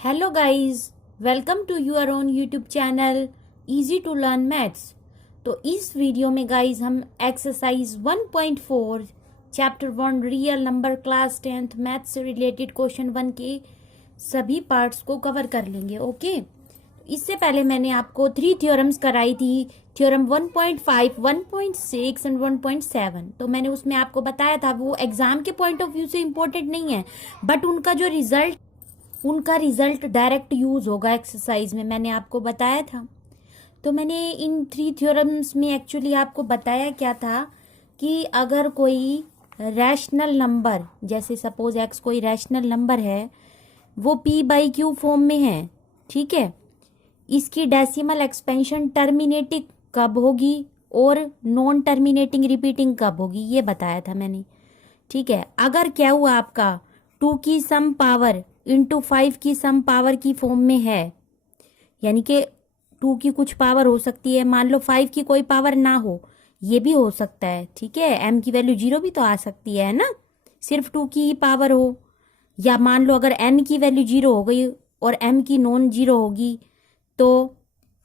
Hello guys, welcome to your own YouTube channel easy to learn maths. तो इस video में guys हम exercise 1.4 chapter 1 real number class 10th maths से related question 1 के सभी parts को कवर कर लेंगे। ओके, इससे पहले मैंने आपको 3 थ्योरम्स कराई थी, थ्योरम 1.5, 1.6 एंड 1.7। तो मैंने उसमें आपको बताया था वो एग्जाम के पॉइंट ऑफ व्यू से इम्पोर्टेंट नहीं है, बट उनका रिजल्ट डायरेक्ट यूज होगा एक्सरसाइज में, मैंने आपको बताया था। तो मैंने इन 3 थ्योरम्स में एक्चुअली आपको बताया क्या था कि अगर कोई रैशनल नंबर, जैसे सपोज एक्स कोई रैशनल नंबर है, वो p/q फॉर्म में है, ठीक है, इसकी डेसिमल एक्सपेंशन टर्मिनेटिंग कब होगी और नॉन टर्मिनेटिंग रिपीटिंग कब होगी, ये बताया था मैंने। ठीक है, अगर क्या हुआ आपका 2 की सम पावर इंटू 5 की सम पावर की फॉर्म में है, यानी कि 2 की कुछ पावर हो सकती है, मान लो 5 की कोई पावर ना हो, ये भी हो सकता है, ठीक है, m की वैल्यू 0 भी तो आ सकती है ना, सिर्फ 2 की ही पावर हो। या मान लो अगर n की वैल्यू 0 हो गई और m की नॉन 0 होगी तो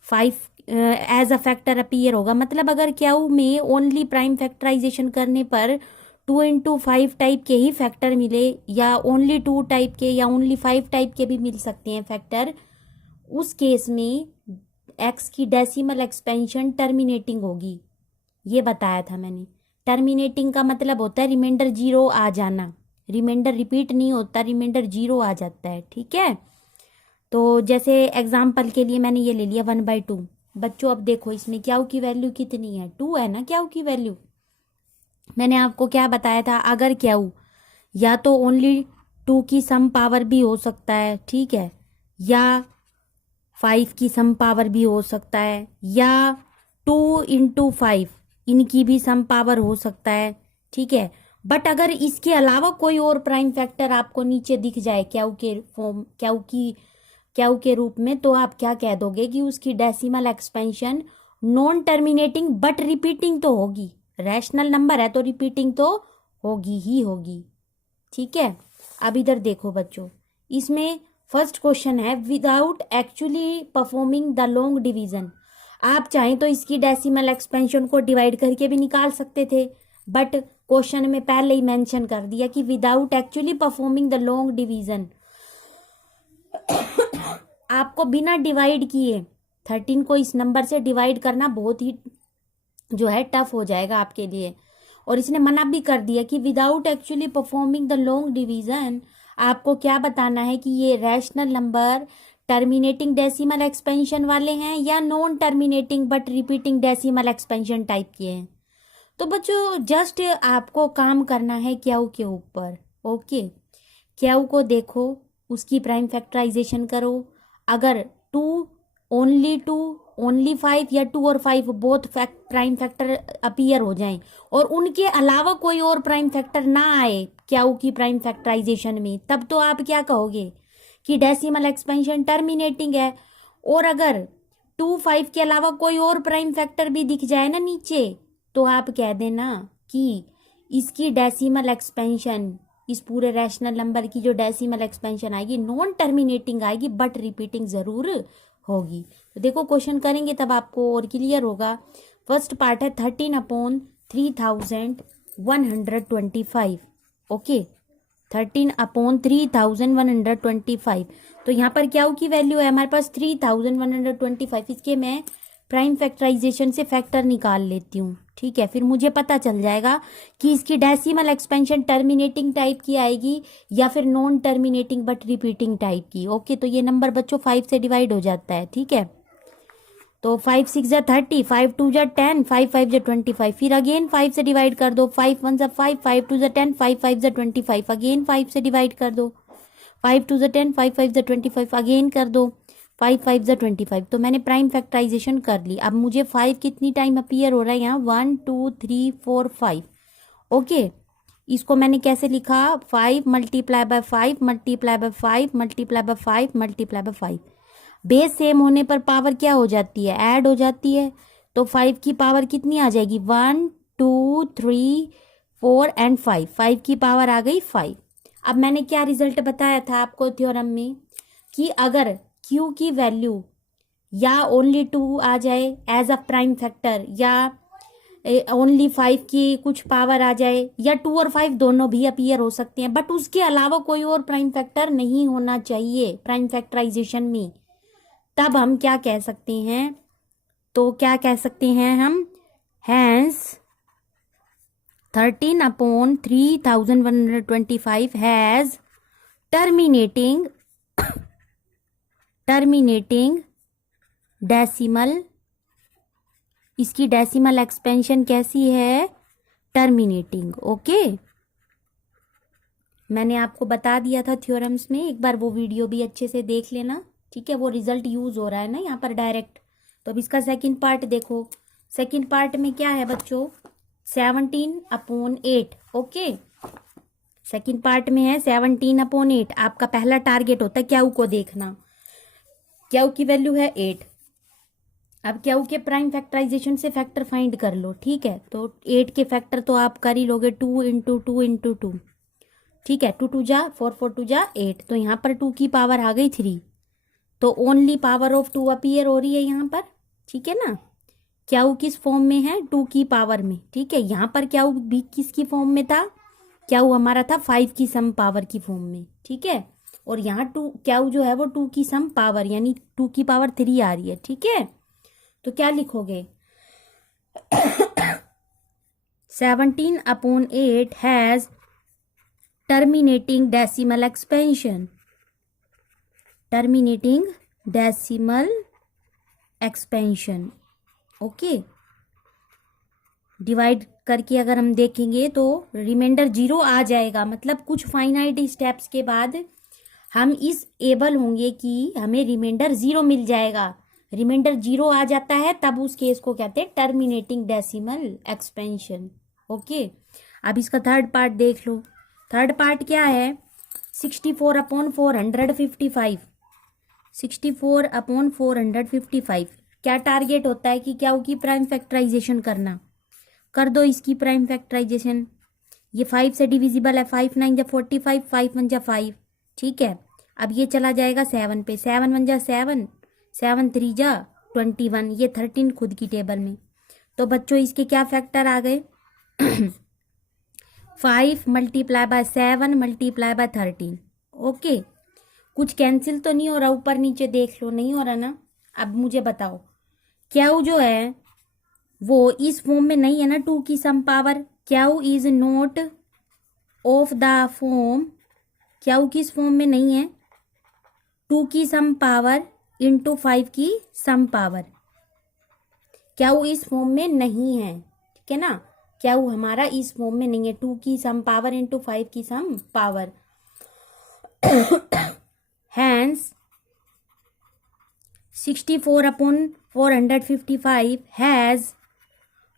5 एज अ फैक्टर अपीयर होगा। मतलब अगर क्यू में ओनली प्राइम फैक्टराइजेशन करने पर 2 इंटू 5 टाइप के ही फैक्टर मिले, या ओनली 2 टाइप के या ओनली 5 टाइप के भी मिल सकते हैं फैक्टर, उस केस में x की डेसिमल एक्सपेंशन टर्मिनेटिंग होगी, ये बताया था मैंने। टर्मिनेटिंग का मतलब होता है रिमाइंडर 0 आ जाना, रिमाइंडर रिपीट नहीं होता, रिमाइंडर 0 आ जाता है, ठीक है। तो जैसे एग्जाम्पल के लिए मैंने ये ले लिया 1/2। बच्चों अब देखो इसमें क्यू की वैल्यू कितनी है, 2 है ना क्यू की वैल्यू। मैंने आपको क्या बताया था, अगर क्यू या तो ओनली 2 की सम पावर भी हो सकता है, ठीक है, या 5 की सम पावर भी हो सकता है, या 2 इंटू 5 इनकी भी सम पावर हो सकता है, ठीक है। बट अगर इसके अलावा कोई और प्राइम फैक्टर आपको नीचे दिख जाए क्यू के रूप में, तो आप क्या कह दोगे कि उसकी decimal expansion non terminating but repeating तो होगी। रैशनल नंबर है तो रिपीटिंग तो होगी ही होगी, ठीक है। अब इधर देखो बच्चों, इसमें फर्स्ट क्वेश्चन है without actually performing the long division. आप चाहें तो इसकी डेसिमल एक्सपेंशन को डिवाइड करके भी निकाल सकते थे, बट क्वेश्चन में पहले ही मेंशन कर दिया कि without actually performing the long division. आपको बिना डिवाइड किए 13 को इस नंबर से डिवाइड करना बहुत ही जो है टफ हो जाएगा आपके लिए, और इसने मना भी कर दिया कि without actually performing the long division आपको क्या बताना है कि ये rational number terminating decimal expansion वाले हैं या non terminating but repeating decimal expansion type के हैं। तो बच्चों जस्ट आपको काम करना है क्यू के ऊपर। ओके, क्यू को देखो, उसकी प्राइम फैक्टराइजेशन करो। अगर 2 ओनली 5 या 2 और 5 बोथ प्राइम फैक्टर अपीयर हो जाएं और उनके अलावा कोई और प्राइम फैक्टर ना आए क्यू की प्राइम फैक्टराइजेशन में, तब तो आप क्या कहोगे कि डेसिमल एक्सपेंशन टर्मिनेटिंग है। और अगर 2, 5 के अलावा कोई और प्राइम फैक्टर भी दिख जाए ना नीचे, तो आप कह देना कि इसकी डेसिमल एक्सपेंशन, इस पूरे रैशनल नंबर की जो डेसिमल एक्सपेंशन आएगी नॉन टर्मिनेटिंग आएगी बट रिपीटिंग जरूर होगी। तो देखो क्वेश्चन करेंगे तब आपको और क्लियर होगा। फर्स्ट पार्ट है 13/3125। ओके, 13/3125। तो यहाँ पर क्या की वैल्यू है हमारे पास 3125। इसके मैं प्राइम फैक्टराइजेशन से फैक्टर निकाल लेती हूँ, ठीक है, फिर मुझे पता चल जाएगा कि इसकी डेसिमल एक्सपेंशन टर्मिनेटिंग टाइप की आएगी या फिर non terminating but repeating type की। ओके, तो ये नंबर बच्चों 5 से डिवाइड हो जाता है, ठीक है। तो 5 6 जा 30, 5 2 जा 10, 5 5 जा 25, फिर अगेन 5 से डिवाइड कर दो, 5 1 जा 5, 5 2 जा 10, 5 5 जा 25, अगेन 5 से डिवाइड कर दो, 5 2 जा 10, 5 5 जा 25, अगेन कर दो, 5 5 जा 25। तो मैंने प्राइम फैक्टराइजेशन कर ली। अब मुझे 5 कितनी टाइम अपीयर हो रहा है यहाँ, 1 2 3 4 5। ओके, इसको मैंने कैसे लिखा, 5 multiply by 5 multiply by 5 multiply by 5 multiply by 5। Base same होने पर पावर क्या हो जाती है, ऐड हो जाती है। तो 5 की पावर कितनी आ जाएगी, 1 2 3 4 एंड 5 की पावर आ गई 5। अब मैंने क्या रिजल्ट बताया था आपको थ्योरम में कि अगर क्यू की वैल्यू या ओनली 2 आ जाए एज अ प्राइम फैक्टर, या ओनली 5 की कुछ पावर आ जाए, या 2 और 5 दोनों भी अपीयर हो सकते हैं, बट उसके अलावा कोई और प्राइम फैक्टर नहीं होना चाहिए प्राइम फैक्टराइजेशन में, तब हम क्या कह सकते हैं? तो क्या कह सकते हैं हम? हैंस 13/3125 हैज टर्मिनेटिंग डेसिमल, इसकी डेसिमल एक्सपेंशन कैसी है? टर्मिनेटिंग। ओके, मैंने आपको बता दिया था थ्योरम्स में, एक बार वो वीडियो भी अच्छे से देख लेना, ठीक है? वो रिजल्ट यूज हो रहा है ना यहाँ पर डायरेक्ट। तो अब इसका सेकंड पार्ट देखो। सेकंड पार्ट में क्या है बच्चों? 17/8। ओके, सेकंड पार्ट में है 17/8। आपका पहला टारगेट होता है क्याऊ को देखना। क्याऊ की वैल्यू है 8। अब क्याऊ के प्राइम फैक्टराइजेशन से फैक्टर फाइंड कर लो, ठीक है? तो 8 के फैक्टर तो आप कर ही लोगे, 2 इंटू 2 इंटू 2, ठीक है? 2 2 जा 4, 4 2 जा 8। तो यहाँ पर 2 की पावर आ गई 3, तो ओनली पावर ऑफ 2 अपीयर हो रही है यहाँ पर, ठीक है ना? क्याऊ किस फॉर्म में है? 2 की पावर में, ठीक है? यहाँ पर क्याऊ भी किसकी फॉर्म में था? क्याऊ हमारा था 5 की सम पावर की फॉर्म में, ठीक है? और यहाँ 2 क्याऊ जो है वो 2 की सम पावर यानी 2 की पावर 3 आ रही है, ठीक है? तो क्या लिखोगे? 17/8 has terminating decimal expansion. Terminating decimal expansion. Okay, divide करके अगर हम देखेंगे तो रिमाइंडर 0 आ जाएगा, मतलब कुछ फाइनाइट स्टेप्स के बाद हम इस एबल होंगे कि हमें रिमाइंडर 0 मिल जाएगा। रिमाइंडर 0 आ जाता है तब उस केस को कहते हैं टर्मिनेटिंग डेसिमल एक्सपेंशन। ओके, अब इसका थर्ड पार्ट देख लो। थर्ड पार्ट क्या है? 64/455। 64/455 क्या टारगेट होता है कि क्या होगी? प्राइम फैक्टराइजेशन करना। कर दो इसकी प्राइम फैक्टराइजेशन। ये 5 से डिविजिबल है, 5 9 जा 45, 5 1 जा 5, ठीक है? अब ये चला जाएगा 7 पे, 7 1 जा 7, 7 3 जा 21, ये 13 खुद की टेबल में। तो बच्चों इसके क्या फैक्टर आ गए? 5 multiply by 7 multiply by 13। Okay, कुछ कैंसिल तो नहीं हो रहा? ऊपर नीचे देख लो, नहीं हो रहा ना? अब मुझे बताओ, क्याऊ जो है वो इस फॉर्म में नहीं है ना 2 की some power? Q is not of the form, Q किस फॉर्म में नहीं है? 2 की सम पावर इंटू 5 की सम पावर। क्याऊ इस फॉर्म में नहीं है, ठीक है ना? क्याऊ हमारा इस फॉर्म में नहीं है, 2 की सम पावर इंटू 5 की some power. Hence 64/455 has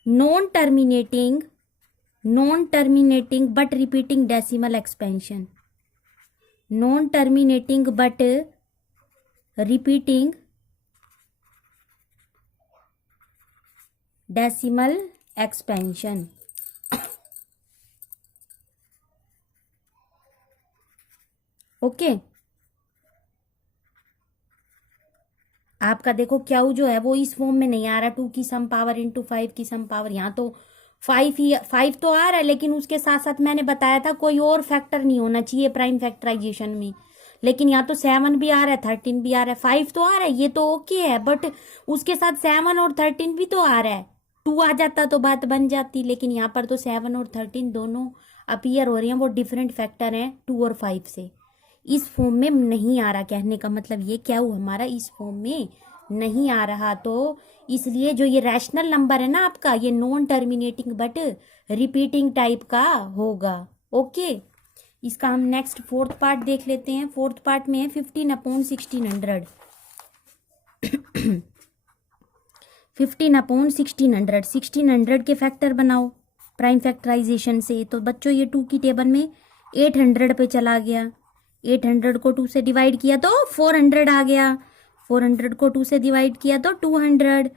non terminating but repeating decimal expansion. Non terminating but repeating decimal expansion. Okay, आपका देखो क्याऊ जो है वो इस फॉर्म में नहीं आ रहा, 2 की सम पावर इंटू 5 की सम पावर। यहाँ तो 5 तो आ रहा है, लेकिन उसके साथ साथ मैंने बताया था कोई और फैक्टर नहीं होना चाहिए प्राइम फैक्टराइजेशन में। लेकिन यहाँ तो 7 भी आ रहा है, 13 भी आ रहा है, 5 तो आ रहा है, ये तो ओके है, बट उसके साथ 7 और 13 भी तो आ रहा है। 2 आ जाता तो बात बन जाती, लेकिन यहाँ पर तो 7 और 13 दोनों अपीयर हो रही हैं, वो डिफरेंट फैक्टर हैं 2 और 5 से। इस फॉर्म में नहीं आ रहा, कहने का मतलब ये क्या हुआ? हमारा इस फॉर्म में नहीं आ रहा, तो इसलिए जो ये रैशनल नंबर है ना आपका, ये non terminating but repeating type का होगा। ओके, इसका हम नेक्स्ट फोर्थ पार्ट देख लेते हैं। फोर्थ पार्ट में है 15/1600। 15/1600 1600 के फैक्टर बनाओ प्राइम फैक्टराइजेशन से। तो बच्चों ये 2 की टेबल में 800 पे चला गया, 800 को 2 से डिवाइड किया तो 400 आ गया, 400 को 2 से डिवाइड किया तो 200,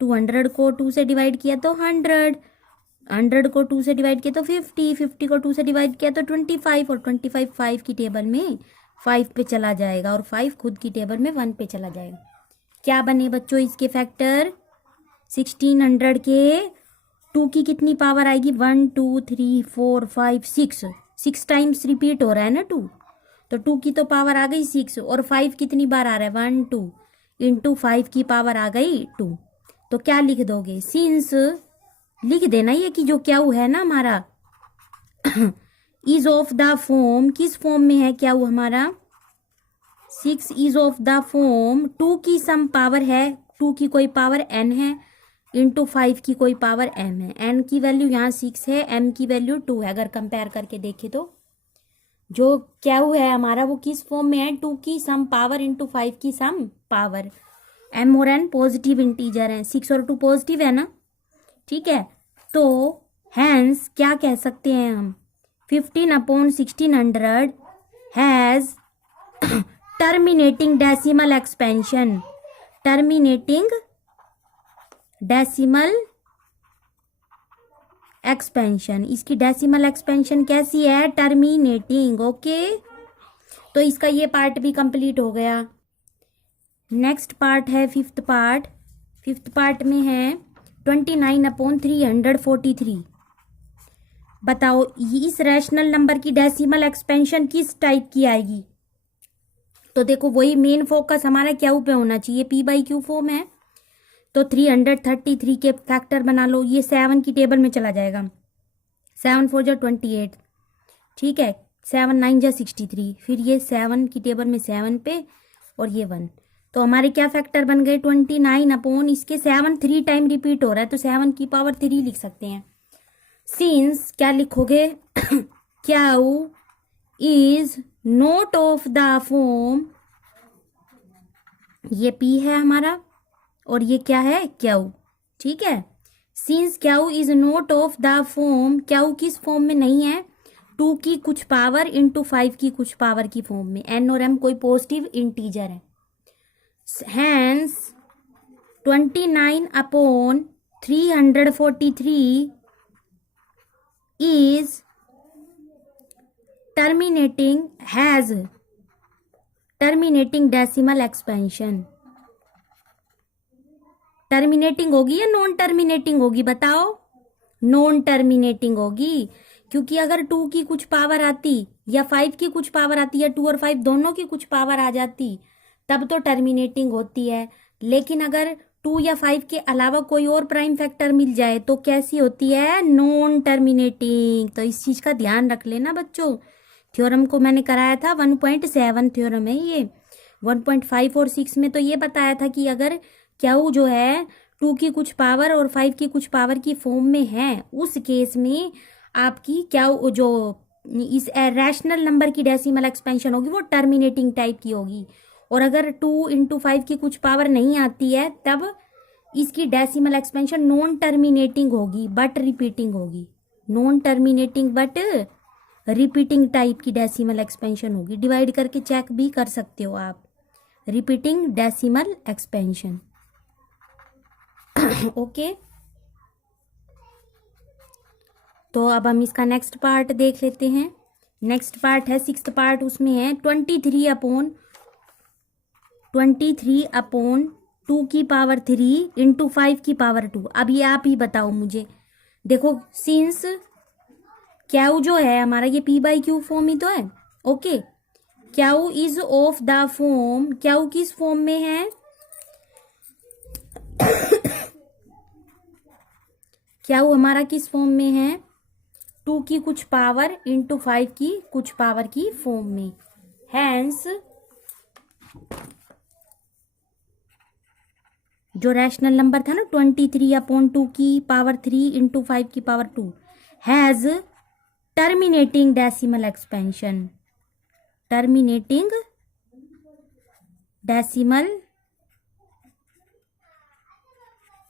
200 को 2 से डिवाइड किया तो 100, 100 को 2 से डिवाइड किया तो 50, 50 को 2 से डिवाइड किया तो 25, और 25 5 की टेबल में 5 पे चला जाएगा और 5 खुद की टेबल में 1 पे चला जाएगा। क्या बने बच्चों इसके फैक्टर? 1600 के 2 की कितनी पावर आएगी? 1 2 3 4 5 6, 6 टाइम्स रिपीट हो रहा है ना 2, तो 2 की तो पावर आ गई 6 और 5 कितनी बार आ रहा है? 1 2 इंटू 5 की पावर आ गई 2। तो क्या लिख दोगे? सिंस लिख देना ये कि जो क्या है ना हमारा इज ऑफ द फॉर्म, किस फॉर्म में है क्या हमारा? 6 इज ऑफ द फॉर्म 2 की सम पावर है, 2 की कोई पावर n है इंटू 5 की कोई पावर m है। n की वैल्यू यहाँ 6 है, m की वैल्यू 2 है। अगर कंपेयर करके देखे तो जो क्या है हमारा वो किस फॉर्म में है? 2 की सम पावर इंटू 5 की सम पावर। m और n पॉजिटिव इंटीजर हैं, 6 और 2 पॉजिटिव है ना, ठीक है। तो हैंस क्या कह सकते हैं हम? 15/1600 has terminating decimal expansion, terminating decimal expansion. इसकी डेसिमल एक्सपेंशन कैसी है? टर्मिनेटिंग। ओके, तो इसका ये पार्ट भी कंप्लीट हो गया। नेक्स्ट पार्ट है फिफ्थ पार्ट। फिफ्थ पार्ट में है 29/343। बताओ इस रैशनल नंबर की डेसिमल एक्सपेंशन किस टाइप की आएगी? तो देखो वही मेन फोकस हमारा क्यू पे होना चाहिए, p बाई क्यू फॉर्म है तो 333 के फैक्टर बना लो। ये 7 की टेबल में चला जाएगा, 7 4 जा 28, ठीक है, 7 9 जा 63, फिर ये 7 की टेबल में 7 पे और ये 1, तो हमारे क्या फैक्टर बन गए? 29 इसके 7 3 टाइम रिपीट हो रहा है तो 7 की पावर 3 लिख सकते हैं। सिंस क्या लिखोगे? Q is not of the form, ये p है हमारा और ये क्या है? क्यू, ठीक है। Since Q is not of the form, Q किस फॉर्म में नहीं है? 2 की कुछ पावर इंटू 5 की कुछ पावर की फॉर्म में। n और m कोई पॉजिटिव इंटीजर है। Hence 29/343 is has terminating decimal expansion। Terminating होगी या नॉन टर्मिनेटिंग होगी? बताओ। नॉन टर्मिनेटिंग होगी, क्योंकि अगर 2 की कुछ पावर आती या 5 की कुछ पावर आती या 2 और 5 दोनों की कुछ पावर आ जाती तब तो टर्मिनेटिंग होती है। लेकिन अगर 2 या 5 के अलावा कोई और प्राइम फैक्टर मिल जाए तो कैसी होती है? Non terminating. तो इस चीज का ध्यान रख लेना बच्चों। थ्योरम को मैंने कराया था 1.7 थ्योरम है ये। 1.5 और 6 में तो ये बताया था कि अगर क्यू जो है 2 की कुछ पावर और 5 की कुछ पावर की फॉर्म में है, उस केस में आपकी क्यू जो इस रैशनल नंबर की डेसिमल एक्सपेंशन होगी वो टर्मिनेटिंग टाइप की होगी। और अगर 2 इंटू 5 की कुछ पावर नहीं आती है तब इसकी डेसिमल एक्सपेंशन नॉन टर्मिनेटिंग होगी बट रिपीटिंग होगी। Non terminating but repeating type की डेसिमल एक्सपेंशन होगी। डिवाइड करके चेक भी कर सकते हो आप। Repeating decimal expansion. ओके, तो अब हम इसका नेक्स्ट पार्ट देख लेते हैं। नेक्स्ट पार्ट है सिक्स्थ पार्ट, उसमें है 23/2 की पावर 3 इंटू 5 की पावर 2। अब ये आप ही बताओ मुझे। देखो सिंस क्यू जो है हमारा ये p बाई क्यू फॉर्म ही तो है। Okay, Q is of the form, Q किस फॉर्म में है? क्यू हमारा किस फॉर्म में है? 2 की कुछ पावर इंटू 5 की कुछ पावर की फॉर्म में। हैंस जो रैशनल नंबर था ना 23/2 की पावर 3 इंटू 5 की power 2 has terminating decimal expansion. Terminating decimal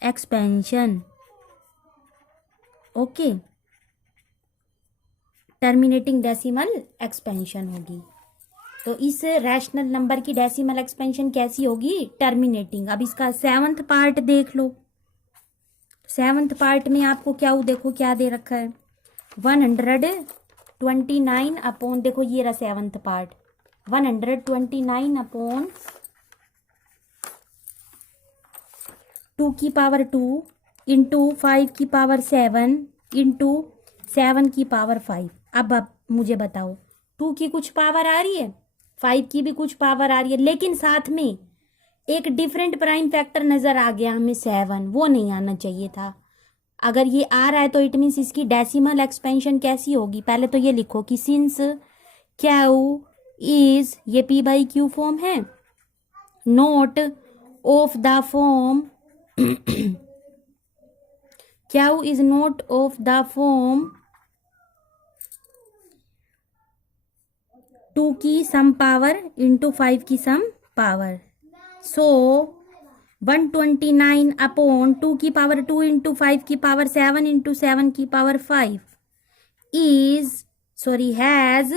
expansion. Okay, terminating decimal expansion होगी। तो इस रैशनल नंबर की डेसिमल एक्सपेंशन कैसी होगी? टर्मिनेटिंग। अब इसका 7th पार्ट देख लो। 7th पार्ट में आपको क्या देखो क्या दे रखा है? 129 अपॉन, देखो ये रहा 7th पार्ट, 129 अपॉन 2 की पावर 2 इंटू 5 की पावर 7 इंटू 7 की पावर 5। अब आप मुझे बताओ 2 की कुछ पावर आ रही है, 5 की भी कुछ पावर आ रही है, लेकिन साथ में एक डिफरेंट प्राइम फैक्टर नजर आ गया हमें 7, वो नहीं आना चाहिए था। अगर ये आ रहा है तो इट मीन्स इसकी डेसिमल एक्सपेंशन कैसी होगी। पहले तो ये लिखो कि सिंस क्यू इज, ये पी बाई क्यू फॉर्म है, note of the form Q is not of the form 2 की सम पावर इंटू 5 की सम पावर। सो 129 अपॉन 2 की पावर 2 इंटू 5 की पावर 7 इंटू 7 की power 5 has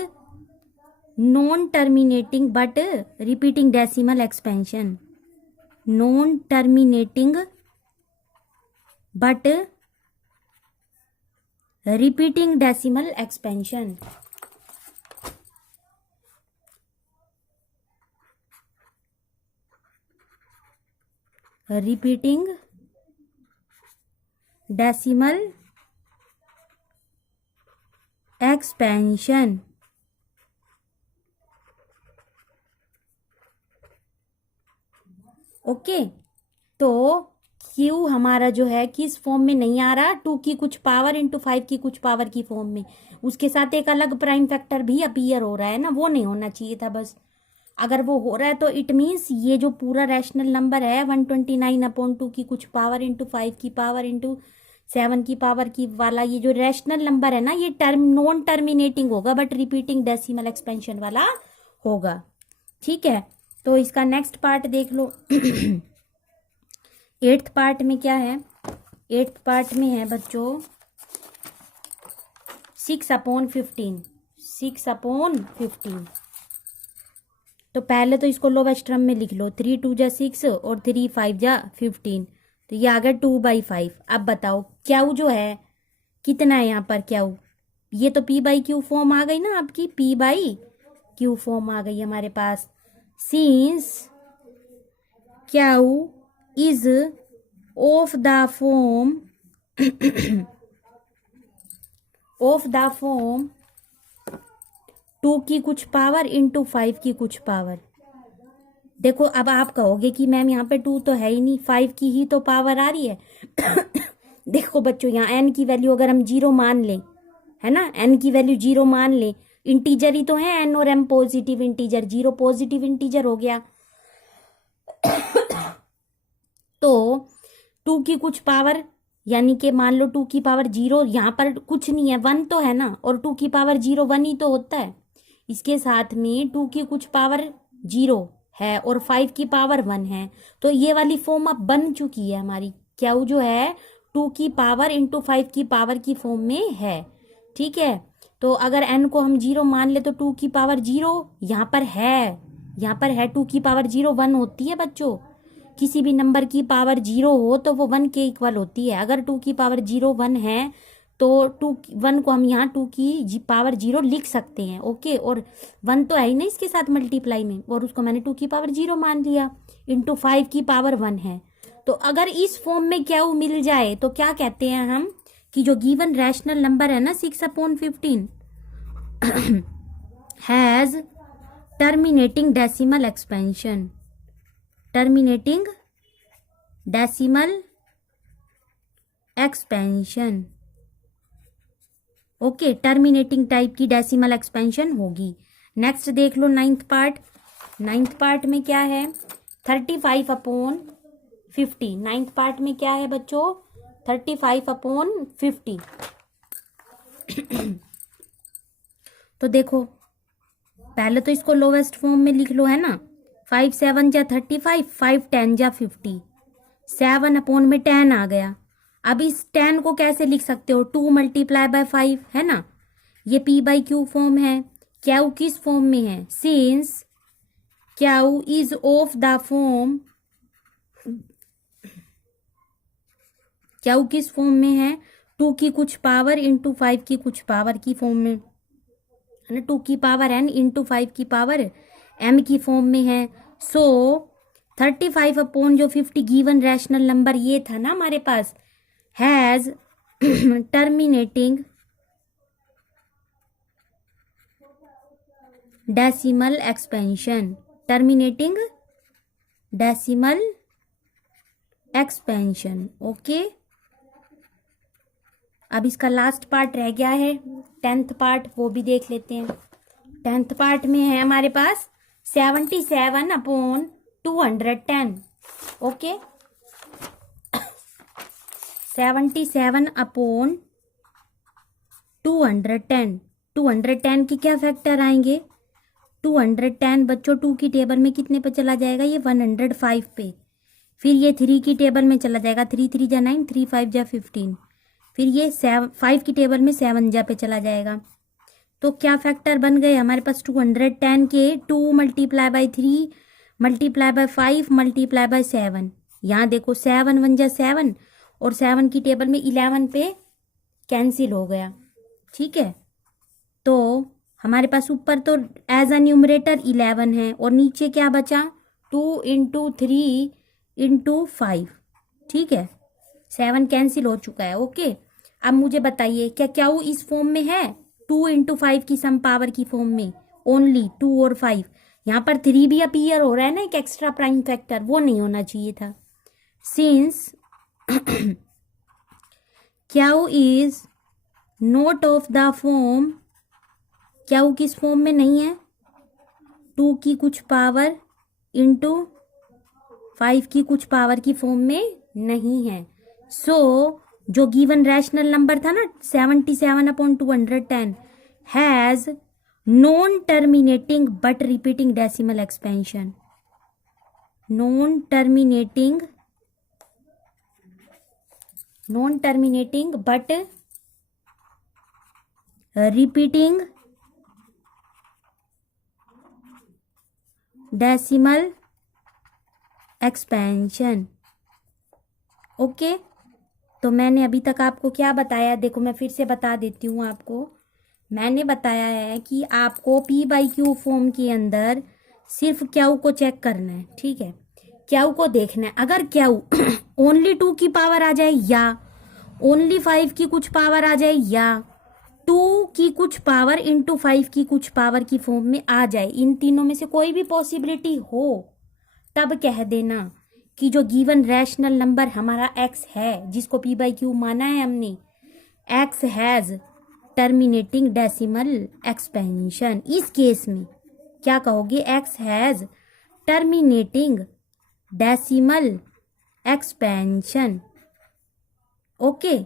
non terminating but repeating decimal expansion. Non terminating but repeating decimal expansion. Repeating decimal expansion. Okay, तो Q हमारा जो है किस फॉर्म में नहीं आ रहा, 2 की कुछ पावर इंटू 5 की कुछ पावर की फॉर्म में, उसके साथ एक अलग प्राइम फैक्टर भी अपीयर हो रहा है ना, वो नहीं होना चाहिए था बस। अगर वो हो रहा है तो इट मीन्स ये जो पूरा रैशनल नंबर है 129 अपॉन 2 की कुछ पावर इंटू 5 की पावर इंटू 7 की पावर की वाला, ये जो रैशनल नंबर है ना, ये नॉन टर्मिनेटिंग होगा बट रिपीटिंग डेसिमल एक्सपेंशन वाला होगा। ठीक है, तो इसका नेक्स्ट पार्ट देख लो। 8th पार्ट में क्या है, 8th पार्ट में है बच्चों 6 अपॉन 15। 6 अपॉन 15, तो पहले तो इसको लोवेस्ट टर्म में लिख लो, 3 2 जा 6 और 3 5 जा 15, तो ये आ गया 2/5। अब बताओ क्यू जो है कितना है यहाँ पर क्यू, ये तो पी बाई क्यू फॉर्म आ गई ना आपकी, पी बाई क्यू फॉर्म आ गई हमारे पास। Since Q is of the form 2 की कुछ पावर इंटू 5 की कुछ पावर। देखो अब आप कहोगे कि मैम यहाँ पे 2 तो है ही नहीं, 5 की ही तो पावर आ रही है। देखो बच्चों, यहाँ n की वैल्यू अगर हम 0 मान लें, है ना, n की वैल्यू 0 मान लें, इंटीजर ही तो है n और m positive integer, 0 positive integer हो गया। तो 2 की कुछ पावर, यानी कि मान लो 2 की पावर 0, यहाँ पर कुछ नहीं है, 1 तो है ना, और 2 की पावर 0 1 ही तो होता है। इसके साथ में 2 की कुछ पावर 0 है और 5 की पावर 1 है, तो ये वाली फॉर्म अब बन चुकी है हमारी। क्यू जो है 2 की पावर इंटू 5 की पावर की फॉर्म में है। ठीक है, तो अगर n को हम 0 मान ले तो 2 की पावर 0 यहाँ पर है, 2 की पावर 0 1 होती है बच्चों। किसी भी नंबर की पावर 0 हो तो वो 1 के इक्वल होती है। अगर 2 की पावर 0 1 है तो 1 को हम यहाँ 2 की पावर 0 लिख सकते हैं। ओके, और 1 तो है ही नहीं इसके साथ मल्टीप्लाई में, और उसको मैंने 2 की पावर 0 मान लिया, इंटू 5 की पावर 1 है। तो अगर इस फॉर्म में क्यू मिल जाए तो क्या कहते हैं हम कि जो गिवन रैशनल नंबर है ना 6 upon 15 has terminating decimal expansion. Terminating decimal expansion. Okay, terminating type की डेसिमल एक्सपेंशन होगी। नेक्स्ट देख लो 9th पार्ट। 9th पार्ट में क्या है, 35 अपॉन 50। 9th पार्ट में क्या है बच्चों, 35 अपॉन 50। तो देखो पहले तो इसको लोवेस्ट फॉर्म में लिख लो, है ना, 5 7 जा 35, 5 10 जा 50, 7 अपॉन में 10 आ गया। अब इस 10 को कैसे लिख सकते हो, 2 मल्टीप्लाई बाय 5, है ना, ये पी बाई क्यू फॉर्म है। क्यू किस फॉर्म में है, since Q is of the form, Q किस फॉर्म में है, 2 की कुछ पावर इंटू 5 की कुछ पावर की फॉर्म में, है ना, 2 की पावर n इंटू 5 की पावर m की फॉर्म में है। सो 35 अपॉन जो 50 गिवन रैशनल नंबर ये था ना हमारे पास, has terminating decimal expansion, terminating decimal expansion. Okay, अब इसका लास्ट पार्ट रह गया है 10th पार्ट, वो भी देख लेते हैं। 10th पार्ट में है हमारे पास 77 अपॉन 210। Okay, 77 upon 210। 210 के क्या फैक्टर आएंगे? 210 बच्चों 2 की टेबल में कितने पे चला जाएगा? ये 105 पे। फिर ये 3 की टेबल में चला जाएगा, 3 3 जा 9, 3 5 जा 15। फिर ये 5 की टेबल में 7 जा पे चला जाएगा। तो क्या फैक्टर बन गए हमारे पास? 210 के 2 multiply by 3 multiply by 5 multiply by 7। यहाँ देखो 7 1 जा 7 और 7 की टेबल में 11 पे कैंसिल हो गया। ठीक है, तो हमारे पास ऊपर तो एज अ न्यूमरेटर 11 है और नीचे क्या बचा? 2 इंटू 3 इंटू 5। ठीक है, 7 कैंसिल हो चुका है। ओके, अब मुझे बताइए क्या क्या वो इस फॉर्म में है? 2 इंटू 5 की सम पावर की फॉर्म में ओनली 2 और 5। यहाँ पर 3 भी अपीयर हो रहा है ना, एक एक्स्ट्रा प्राइम फैक्टर, वो नहीं होना चाहिए था। Since Q is not of the form, Q किस फॉर्म में नहीं है? 2 की कुछ पावर इंटू 5 की कुछ पावर की फॉर्म में नहीं है। सो जो गिवन रैशनल नंबर था ना 77 upon 210 has non terminating but repeating decimal expansion. Non terminating but repeating decimal expansion. Okay, तो मैंने अभी तक आपको क्या बताया? देखो मैं फिर से बता देती हूँ आपको। मैंने बताया है कि आपको पी बाई क्यू फॉर्म के अंदर सिर्फ क्याऊ को चेक करना है। ठीक है, क्याऊ को देखना है। अगर क्याऊ ओनली 2 की पावर आ जाए या ओनली 5 की कुछ पावर आ जाए या 2 की कुछ पावर इंटू 5 की कुछ पावर की फॉर्म में आ जाए, इन तीनों में से कोई भी पॉसिबिलिटी हो, तब कह देना कि जो गिवन रैशनल नंबर हमारा x है, जिसको p बाई क्यू माना है हमने, x has terminating decimal expansion. इस केस में क्या कहोगे? x has terminating decimal expansion. Okay,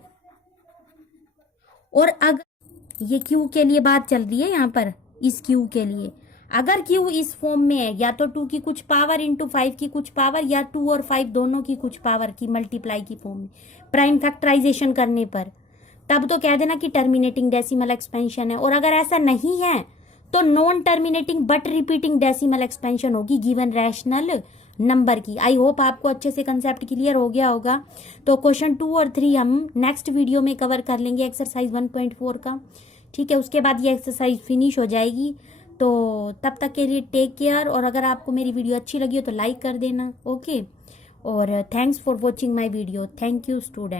और अगर ये q के लिए बात चल रही है यहाँ पर, इस q के लिए, अगर q इस फॉर्म में है या तो 2 की कुछ पावर इंटू 5 की कुछ पावर या 2 और 5 दोनों की कुछ पावर की मल्टीप्लाई की फॉर्म में प्राइम फैक्टराइजेशन करने पर, तब तो कह देना कि टर्मिनेटिंग डेसिमल एक्सपेंशन है। और अगर ऐसा नहीं है तो non terminating but repeating decimal expansion होगी गिवन रैशनल नंबर की। आई होप आपको अच्छे से कंसेप्ट क्लियर हो गया होगा। तो क्वेश्चन 2 और 3 हम नेक्स्ट वीडियो में कवर कर लेंगे, एक्सरसाइज 1.4 का। ठीक है, उसके बाद ये एक्सरसाइज फिनिश हो जाएगी। तो तब तक के लिए टेक केयर, और अगर आपको मेरी वीडियो अच्छी लगी हो तो लाइक कर देना। ओके, और thanks for watching my video. Thank you student.